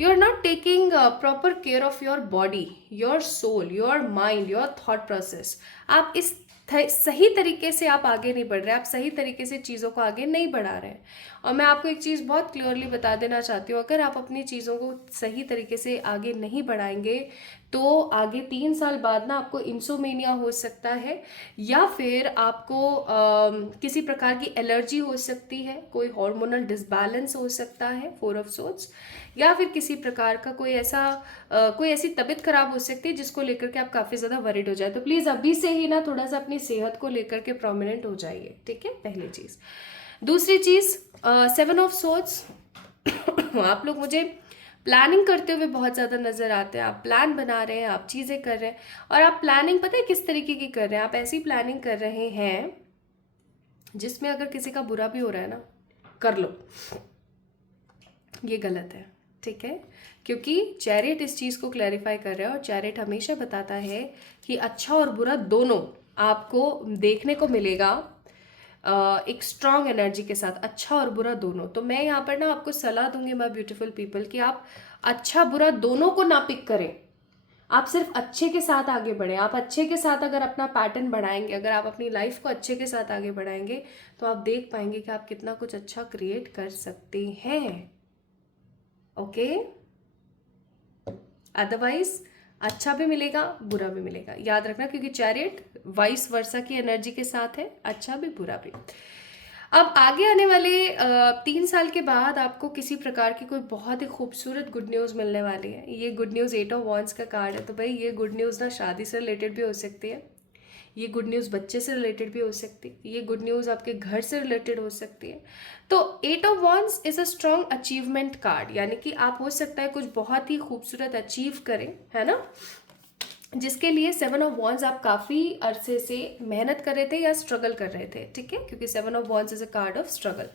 you are not taking proper care of your body, your soul, your mind, your thought process. आप इस सही तरीके से आप आगे नहीं बढ़ रहे, आप सही तरीके से चीज़ों को आगे नहीं बढ़ा रहे हैं। और मैं आपको एक चीज़ बहुत क्लियरली बता देना चाहती हूँ, अगर आप अपनी चीज़ों को सही तरीके से आगे नहीं बढ़ाएंगे तो आगे 3 साल बाद ना आपको इंसोमेनिया हो सकता है, या फिर आपको किसी प्रकार की एलर्जी हो सकती है, कोई हार्मोनल डिसबैलेंस हो सकता है 4 ऑफ सोर्ड्स, या फिर किसी प्रकार का कोई ऐसी तबीयत खराब हो सकती है जिसको लेकर के आप काफ़ी ज़्यादा वरीड हो जाए। तो प्लीज़ अभी से ही ना थोड़ा सा अपनी सेहत को लेकर के प्रोमिनेंट हो जाइए। ठीक है, पहली चीज़। दूसरी चीज़, 7 ऑफ सोर्ड्स, आप लोग मुझे प्लानिंग करते हुए बहुत ज़्यादा नज़र आते हैं। आप प्लान बना रहे हैं, आप चीज़ें कर रहे हैं, और आप प्लानिंग पता है किस तरीके की कर रहे हैं? आप ऐसी प्लानिंग कर रहे हैं जिसमें अगर किसी का बुरा भी हो रहा है ना, कर लो, ये गलत है। ठीक है, क्योंकि चैरियट इस चीज़ को क्लैरिफाई कर रहा है, और चैरियट हमेशा बताता है कि अच्छा और बुरा दोनों आपको देखने को मिलेगा एक स्ट्रॉन्ग एनर्जी के साथ, अच्छा और बुरा दोनों। तो मैं यहाँ पर ना आपको सलाह दूंगी माय ब्यूटीफुल पीपल कि आप अच्छा बुरा दोनों को ना पिक करें, आप सिर्फ अच्छे के साथ आगे बढ़ें। आप अच्छे के साथ अगर अपना पैटर्न बढ़ाएंगे, अगर आप अपनी लाइफ को अच्छे के साथ आगे बढ़ाएंगे, तो आप देख पाएंगे कि आप कितना कुछ अच्छा क्रिएट कर सकते हैं। ओके, अदरवाइज अच्छा भी मिलेगा, बुरा भी मिलेगा, याद रखना, क्योंकि चैरियट वाइस वर्सा की एनर्जी के साथ है, अच्छा भी बुरा भी। अब आगे आने वाले 3 साल के बाद आपको किसी प्रकार की कोई बहुत ही खूबसूरत गुड न्यूज़ मिलने वाली है। ये गुड न्यूज़ 8 ऑफ वांड्स का कार्ड है, तो भाई ये गुड न्यूज़ ना शादी से रिलेटेड भी हो सकती है, ये गुड न्यूज़ बच्चे से रिलेटेड भी हो सकती है, ये गुड न्यूज़ आपके घर से रिलेटेड हो सकती है। तो 8 of wands is a strong achievement card, यानी कि आप हो सकता है कुछ बहुत ही खूबसूरत अचीव करें, है ना, जिसके लिए 7 ऑफ वांड्स आप काफ़ी अरसे से मेहनत कर रहे थे या स्ट्रगल कर रहे थे। ठीक है, क्योंकि 7 of wands is a card of struggle.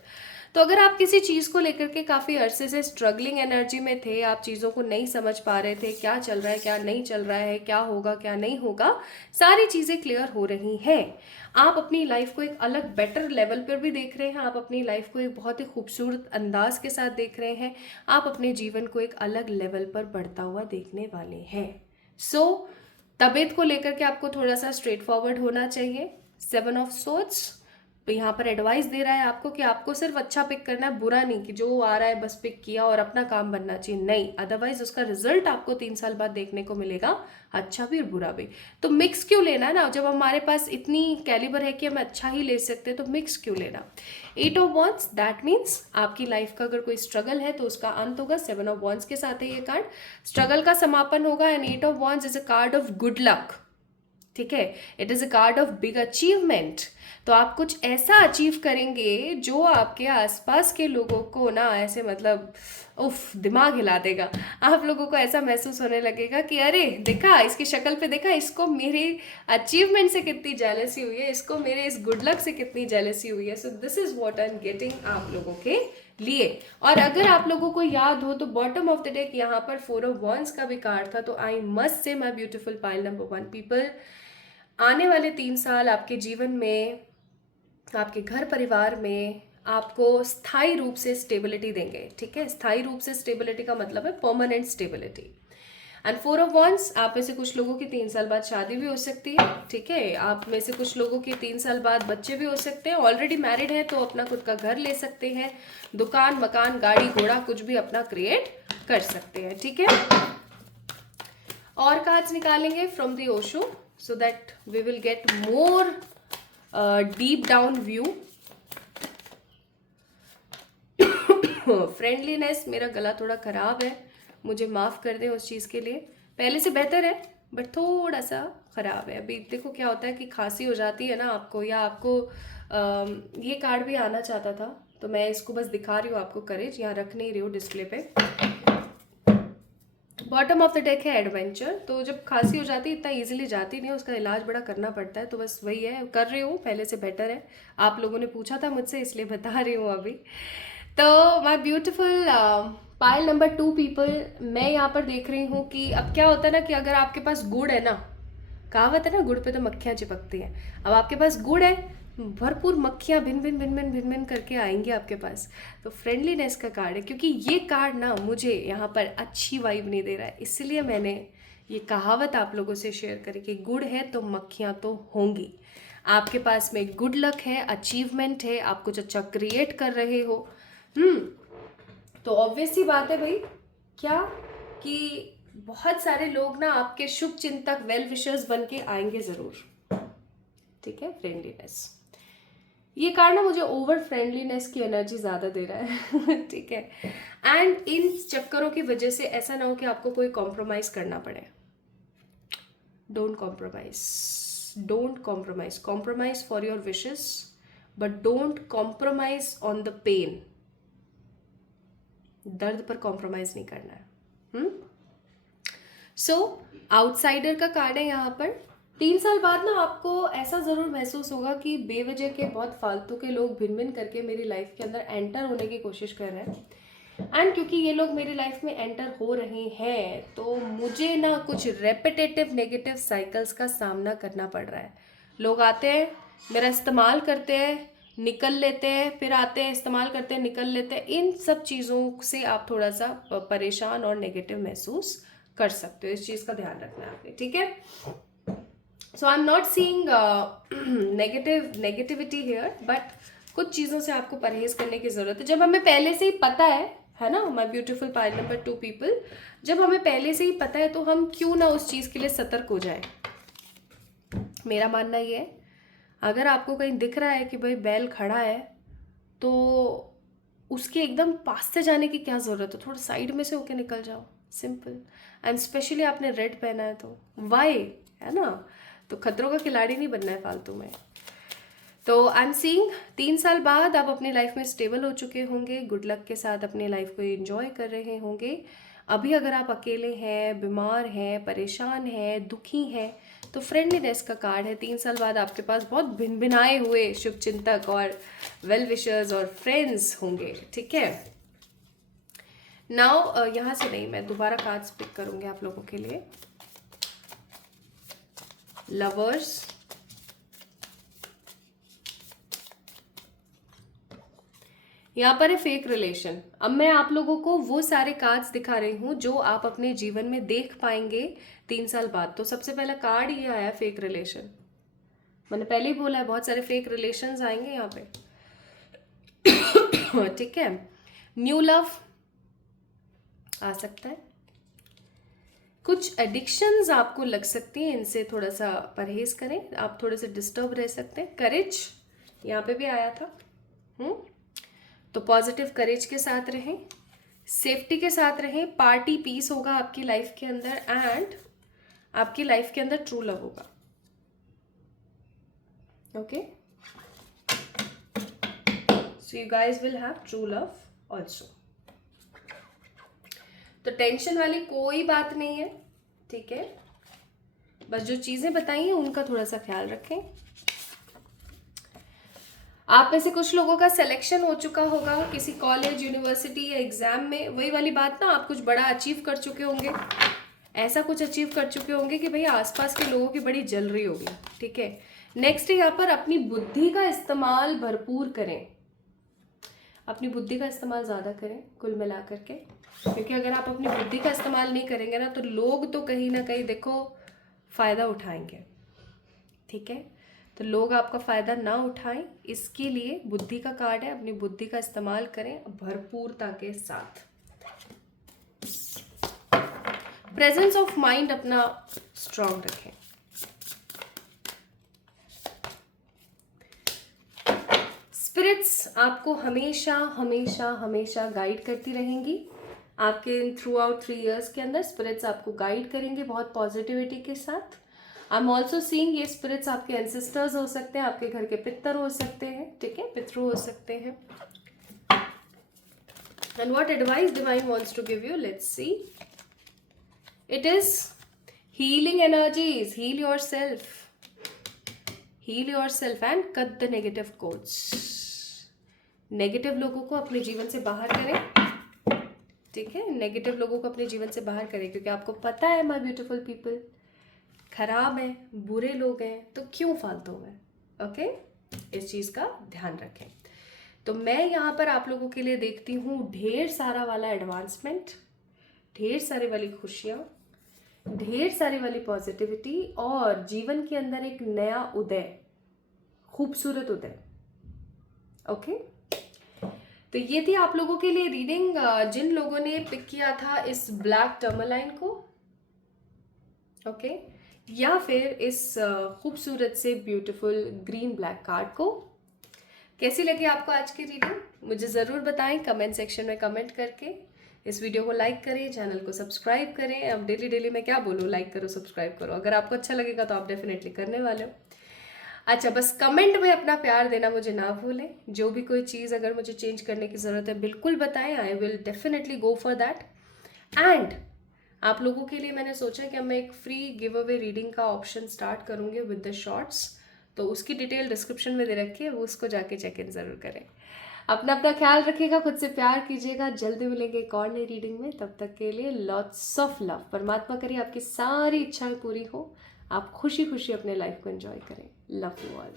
तो अगर आप किसी चीज़ को लेकर के काफ़ी अरसे से स्ट्रगलिंग एनर्जी में थे, आप चीज़ों को नहीं समझ पा रहे थे, क्या चल रहा है क्या नहीं चल रहा है, क्या होगा क्या नहीं होगा, सारी चीज़ें क्लियर हो रही हैं। आप अपनी लाइफ को एक अलग बेटर लेवल पर भी देख रहे हैं, आप अपनी लाइफ को एक बहुत ही खूबसूरत अंदाज के साथ देख रहे हैं, आप अपने जीवन को एक अलग लेवल पर बढ़ता हुआ देखने वाले हैं। तबीयत को लेकर के आपको थोड़ा सा स्ट्रेट फॉरवर्ड होना चाहिए। 7 ऑफ सोर्ड्स यहाँ पर एडवाइस दे रहा है आपको कि आपको सिर्फ अच्छा पिक करना है, बुरा नहीं कि जो आ रहा है बस पिक किया और अपना काम बनना चाहिए, नहीं, अदरवाइज उसका रिजल्ट आपको 3 साल बाद देखने को मिलेगा, अच्छा भी और बुरा भी। तो मिक्स क्यों लेना है ना, जब हमारे पास इतनी कैलिबर है कि हम अच्छा ही ले सकते हैं, तो मिक्स क्यों लेना। 8 ऑफ वॉन्ड्स, दैट मीन्स आपकी लाइफ का अगर कोई स्ट्रगल है तो उसका अंत होगा। 7 ऑफ वॉन्ड्स के साथ है ये कार्ड, स्ट्रगल का समापन होगा। And 8 of wands is a card of good luck, ठीक है, it is a card of big achievement. तो आप कुछ ऐसा अचीव करेंगे जो आपके आसपास के लोगों को ना ऐसे मतलब उफ दिमाग हिला देगा। आप लोगों को ऐसा महसूस होने लगेगा कि अरे देखा इसकी शक्ल पे, देखा इसको मेरे अचीवमेंट से कितनी जेलसी हुई है, इसको मेरे इस गुड लक से कितनी जेलसी हुई है। So this is what I am getting आप लोगों के लिए। और अगर आप लोगों को याद हो तो बॉटम ऑफ द डेक यहाँ पर 4 ऑफ वॉन्ड्स का भी कार्ड था। तो I must say my beautiful pile number 1 people, आने वाले 3 साल आपके जीवन में, आपके घर परिवार में आपको स्थायी रूप से स्टेबिलिटी देंगे, ठीक है। स्थायी रूप से स्टेबिलिटी का मतलब है permanent stability. And 4 of wands, आप में से कुछ लोगों की 3 साल बाद शादी भी हो सकती है, ठीक है। आप में से कुछ लोगों की 3 साल बाद बच्चे भी हो सकते हैं। ऑलरेडी मैरिड है तो अपना खुद का घर ले सकते हैं, दुकान मकान गाड़ी घोड़ा कुछ भी अपना क्रिएट कर सकते हैं, ठीक है। और कार्ड्स निकालेंगे from the Osho so that we will get more deep down view. Friendliness, मेरा गला थोड़ा खराब है, मुझे माफ़ कर दें उस चीज़ के लिए। पहले से बेहतर है बट थोड़ा सा ख़राब है। अभी देखो क्या होता है कि खांसी हो जाती है ना आपको, या आपको ये कार्ड भी आना चाहता था तो मैं इसको बस दिखा रही हूँ आपको, करेज यहाँ रख नहीं रही हूँ डिस्प्ले पे। बॉटम ऑफ द डेक है एडवेंचर। तो जब खांसी हो जाती है इतना इजीली जाती नहीं है, उसका इलाज बड़ा करना पड़ता है, तो बस वही है, कर रही हूँ, पहले से बेटर है। आप लोगों ने पूछा था मुझसे इसलिए बता रही हूँ अभी। तो my beautiful pile number 2 people, मैं यहाँ पर देख रही हूँ कि अब क्या होता है ना कि अगर आपके पास गुड़ है ना, कहावत है ना गुड़ पे तो मक्खियाँ चिपकती हैं, अब आपके पास गुड़ है, भरपूर मक्खियाँ भिन भिन भिन भिन भिन भिन करके आएंगी आपके पास। तो फ्रेंडलीनेस का कार्ड है, क्योंकि ये कार्ड ना मुझे यहाँ पर अच्छी वाइब नहीं दे रहा है, इसलिए मैंने ये कहावत आप लोगों से शेयर करी कि गुड़ है तो मक्खियाँ तो होंगी। आपके पास में गुड लक है, अचीवमेंट है, आप कुछ अच्छा क्रिएट कर रहे हो। तो ऑब्वियस सी बात है भाई, क्या कि बहुत सारे लोग ना आपके शुभ चिंतक, वेल विशर्स बन के आएंगे ज़रूर, ठीक है। फ्रेंडलीनेस, ये कार्ड ना मुझे ओवर फ्रेंडलीनेस की एनर्जी ज़्यादा दे रहा है ठीक है। एंड इन चक्करों की वजह से ऐसा ना हो कि आपको कोई कॉम्प्रोमाइज़ करना पड़े। Don't compromise, don't compromise, compromise for your wishes but don't compromise on the pain. दर्द पर कॉम्प्रोमाइज़ नहीं करना है। सो आउटसाइडर का कार्ड है यहाँ पर। 3 साल बाद ना आपको ऐसा ज़रूर महसूस होगा कि बेवजह के बहुत फालतू के लोग भिन भिन करके मेरी लाइफ के अंदर एंटर होने की कोशिश कर रहे हैं। एंड क्योंकि ये लोग मेरी लाइफ में एंटर हो रहे हैं तो मुझे ना कुछ रेपिटेटिव नेगेटिव साइकिल्स का सामना करना पड़ रहा है। लोग आते हैं, मेरा इस्तेमाल करते हैं, निकल लेते हैं, फिर आते हैं, इस्तेमाल करते हैं, निकल लेते हैं। इन सब चीज़ों से आप थोड़ा सा परेशान और नेगेटिव महसूस कर सकते हो, इस चीज़ का ध्यान रखना है आपने, ठीक है। So I am not seeing negativity here, but कुछ चीज़ों से आपको परहेज करने की ज़रूरत है। जब हमें पहले से ही पता है ना, my beautiful pile number 2 people, जब हमें पहले से ही पता है तो हम क्यों ना उस चीज़ के लिए सतर्क हो जाए। मेरा मानना ये है, अगर आपको कहीं दिख रहा है कि भाई बैल खड़ा है तो उसके एकदम पास से जाने की क्या ज़रूरत है, थोड़ा साइड में से होके निकल जाओ, सिंपल। एंड स्पेशली आपने रेड पहना है तो वाई, है ना, तो खतरों का खिलाड़ी नहीं बनना है फालतू में। तो आई एम सीइंग 3 साल बाद आप अपनी लाइफ में स्टेबल हो चुके होंगे, गुड लक के साथ अपनी लाइफ को एंजॉय कर रहे होंगे। अभी अगर आप अकेले हैं, बीमार हैं, परेशान हैं, दुखी हैं, तो फ्रेंडलीनेस का कार्ड है। 3 साल बाद आपके पास बहुत भिन्न भिन्नाए हुए शुभचिंतक और वेल विशर्स और फ्रेंड्स होंगे, ठीक है। नाउ यहाँ से नहीं, मैं दोबारा कार्ड्स पिक करूँगी आप लोगों के लिए। लवर्स, यहाँ पर है फेक रिलेशन। अब मैं आप लोगों को वो सारे कार्ड्स दिखा रही हूँ जो आप अपने जीवन में देख पाएंगे 3 साल बाद। तो सबसे पहला कार्ड ये आया फेक रिलेशन। मैंने पहले ही बोला है बहुत सारे फेक रिलेशंस आएंगे यहाँ पे, ठीक है। न्यू लव आ सकता है। कुछ एडिक्शंस आपको लग सकती हैं, इनसे थोड़ा सा परहेज करें, आप थोड़े से डिस्टर्ब रह सकते हैं। करेज यहाँ पे भी आया था, तो पॉजिटिव करेज के साथ रहें, सेफ्टी के साथ रहें। पार्टी पीस होगा आपकी लाइफ के अंदर, एंड आपकी लाइफ के अंदर ट्रू लव होगा, okay. So you guys will have true love also. तो टेंशन वाली कोई बात नहीं है, ठीक है। बस जो चीजें बताई हैं उनका थोड़ा सा ख्याल रखें। आप में से कुछ लोगों का सिलेक्शन हो चुका होगा किसी कॉलेज, यूनिवर्सिटी या एग्जाम में। वही वाली बात ना, आप कुछ बड़ा अचीव कर चुके होंगे, ऐसा कुछ अचीव कर चुके होंगे कि भाई आसपास के लोगों की बड़ी जल रही होगी, ठीक है। नेक्स्ट यहाँ पर अपनी बुद्धि का इस्तेमाल भरपूर करें, अपनी बुद्धि का इस्तेमाल ज़्यादा करें कुल मिला करके, क्योंकि अगर आप अपनी बुद्धि का इस्तेमाल नहीं करेंगे ना तो लोग तो कहीं ना कहीं देखो फ़ायदा उठाएंगे, ठीक है। तो लोग आपका फ़ायदा ना उठाएं, इसके लिए बुद्धि का कार्ड है। अपनी बुद्धि का इस्तेमाल करें भरपूरता के साथ। प्रेजेंस ऑफ माइंड अपना स्ट्रांग रखें। स्पिरिट्स आपको हमेशा हमेशा हमेशा गाइड करती रहेंगी। आपके थ्रू आउट 3 इयर्स के अंदर स्पिरिट्स आपको गाइड करेंगे बहुत पॉजिटिविटी के साथ। आई एम ऑल्सो सीइंग ये स्पिरिट्स आपके एंसेस्टर्स हो सकते हैं, आपके घर के पितर हो सकते हैं, ठीक है, पितृ हो सकते हैं। And what advice divine wants to give you, let's see. It is healing energies, heal yourself, heal yourself and cut the negative cords. Negative लोगों को अपने जीवन से बाहर करें, ठीक है। नेगेटिव लोगों को अपने जीवन से बाहर करें, क्योंकि आपको पता है माय ब्यूटीफुल पीपल, खराब है, बुरे लोग हैं, तो क्यों फालतू में, ओके। इस चीज़ का ध्यान रखें। तो मैं यहाँ पर आप लोगों के लिए देखती हूँ ढेर सारा वाला एडवांसमेंट, ढेर सारे वाली खुशियाँ, ढेर सारी वाली पॉजिटिविटी, और जीवन के अंदर एक नया उदय, खूबसूरत उदय, ओके। तो ये थी आप लोगों के लिए रीडिंग। जिन लोगों ने पिक किया था इस ब्लैक टर्मलाइन को, ओके, या फिर इस खूबसूरत से ब्यूटीफुल ग्रीन ब्लैक कार्ड को, कैसी लगी आपको आज की रीडिंग मुझे ज़रूर बताएं कमेंट सेक्शन में कमेंट करके। इस वीडियो को लाइक करें, चैनल को सब्सक्राइब करें। अब डेली मैं क्या बोलूँ, लाइक करो, सब्सक्राइब करो। अगर आपको अच्छा लगेगा तो आप डेफिनेटली करने वाले हो। अच्छा, बस कमेंट में अपना प्यार देना मुझे ना भूलें। जो भी कोई चीज़ अगर मुझे चेंज करने की ज़रूरत है बिल्कुल बताएं, I will definitely go for that. And आप लोगों के लिए मैंने सोचा कि अब मैं एक फ्री गिव अवे रीडिंग का ऑप्शन स्टार्ट करूँगी विद द शॉर्ट्स, तो उसकी डिटेल डिस्क्रिप्शन में दे रखी है, वो उसको जाके चेक इन ज़रूर करें। अपना ख्याल रखिएगा, खुद से प्यार कीजिएगा। जल्दी मिलेंगे एक और नई रीडिंग में, तब तक के लिए लॉट्स ऑफ लव। परमात्मा करिए आपकी सारी इच्छाएं पूरी हो, आप खुशी खुशी अपने लाइफ को एंजॉय करें। Love you all.